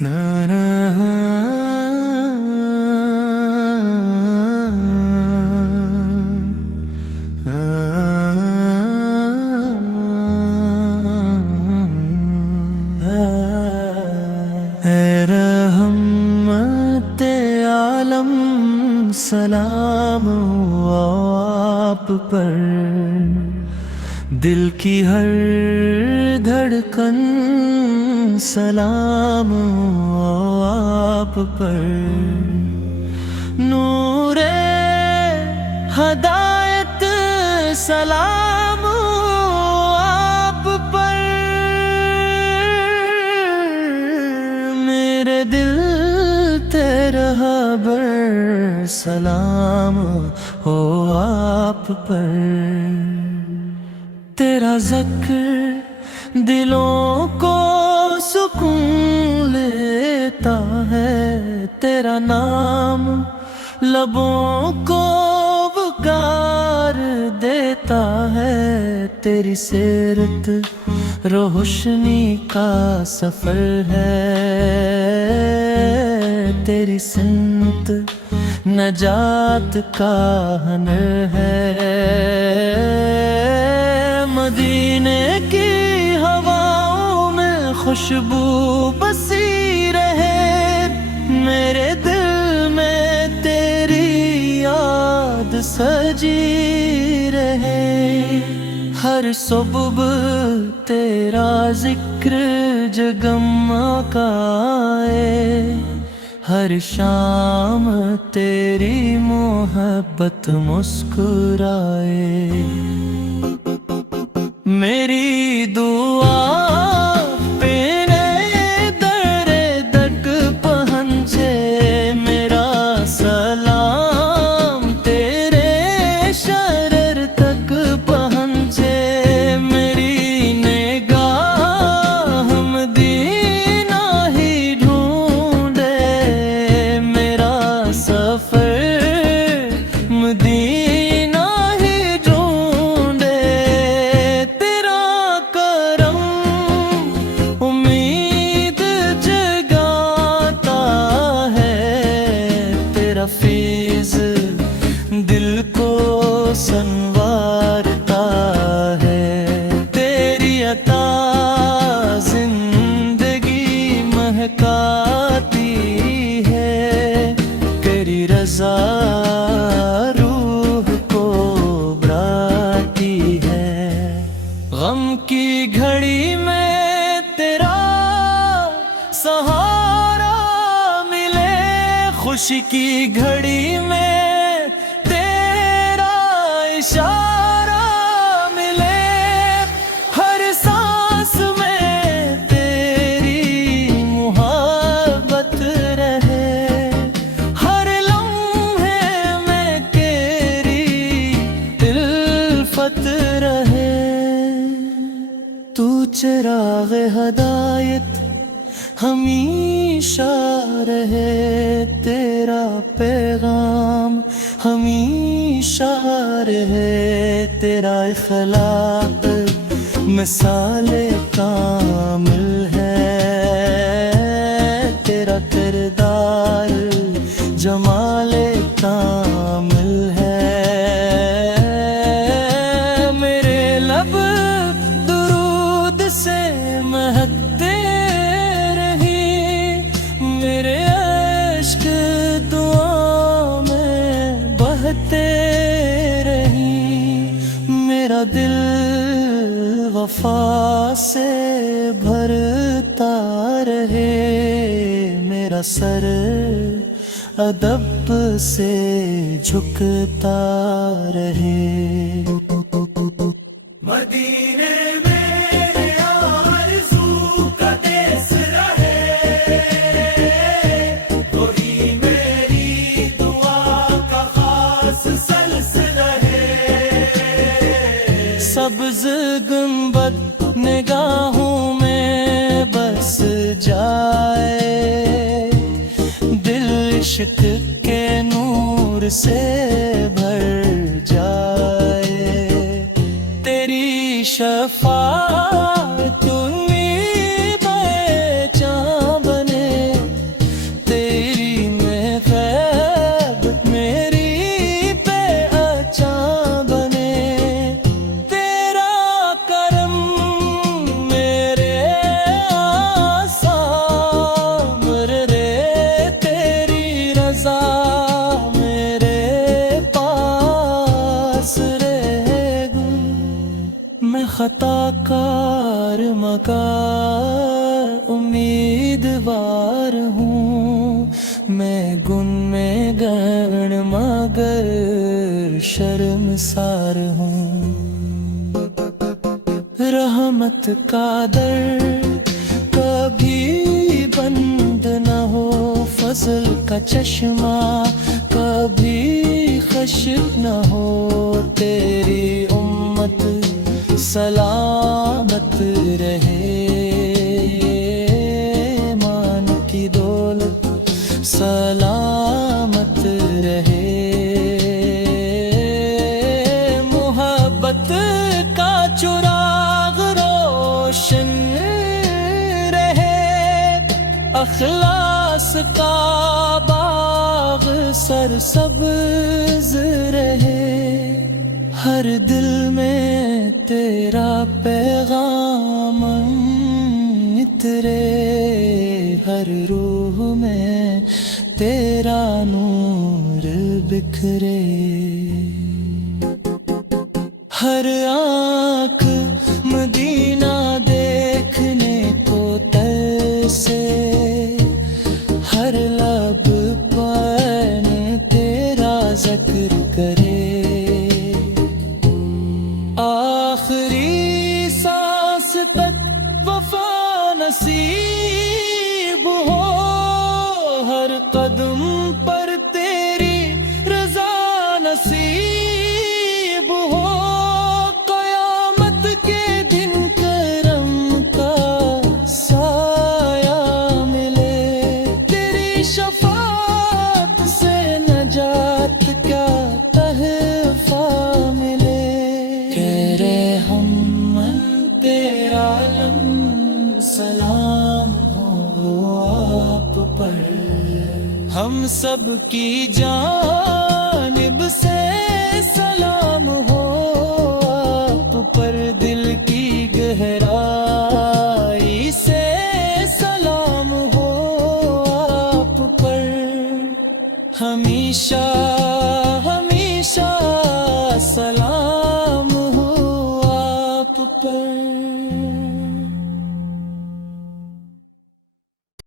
Na na रहमत आलम सलाम हो आप पर, दिल की हर धड़कन सलाम हो आप पर, नूरे हदायत सलाम हो आप पर, मेरे दिल तेरा बर सलाम हो आप पर, तेरा ज़िक्र दिलों को सुकून लेता है, तेरा नाम लबों को पुकार देता है, तेरी सीरत रोशनी का सफर है, तेरी सिमत नजात का हनर है, मदीने की हवाओं में खुशबू बसी रहे, मेरे दिल में तेरी याद सजी रहे, हर सुबह तेरा जिक्र जगमगाए, हर शाम तेरी मोहब्बत मुस्कुराए, मेरी दुआ पे नए दरे तक पहुँचे, मेरा सलाम तेरे शरर तक पहुँचे, मेरी निगाह मदीना ही ढूंढे, मेरा सफर मदीना ही ढूंढे, तेरा करम उम्मीद जगाता है, तेरा फैज़ दिल को संवारता है, तेरी अता जिंदगी महकाती है, तेरी रज़ा रूह को बढ़ाती है, गम की घड़ी में तेरा सहारा मिले, खुशी की घड़ी में तेरा इशारा मिले, हर सांस में तेरी मोहब्बत रहे, हर लम्हे में तेरी इल्फत रहे, तू चिराग हदायत हमेशा रहे, तेरा पैगाम हमेशा रहे, तेरा इखलाक मिसाले कामिल है, तेरा किरदार जमाले कामिल है, मेरे लब दुरूद से महकते रही, मेरे अश्क दुआ में बहते रही, मेरा दिल वफा से भरता रहे, मेरा सर अदब से झुकता रहे, मदीने में आरज़ू का देश रहे, वही मेरी दुआ का खास सिलसिला है, सब्ज़ गुंबद निगाहों में बस जाए, दिल इश्क के नूर से भर जाए, तेरी शफाअत उम्मीद चाँ बने, خطا کار مکار امیدوار ہوں، میں گن میں گن مگر شرمسار ہوں۔ رحمت کا در کبھی بند نہ ہو، فضل کا چشمہ کبھی خشک نہ ہو، تیری امت سلامت رہے، ایمان کی دولت سلامت رہے، محبت کا چراغ روشن رہے، اخلاص کا باغ سرسبز رہے، ہر دل میں تیرا پیغام اترے، ہر روح میں تیرا نور بکھرے، ہر آنکھ مدینہ دیکھنے کو ترسے، ہر لب پن تیرا ذکر کرے، آخری سانس تک وفا نصیب ہو، ہر قدم پر تیری رضا نصیب ہو، قیامت کے دن کرم کا سایہ ملے، تیری شفاعت سے نجات کا تحفہ ملے، تیرا علم سلام ہو آپ پر، ہم سب کی جانب سے سلام ہو آپ پر، دل کی گہرائی سے سلام ہو آپ پر، ہمیشہ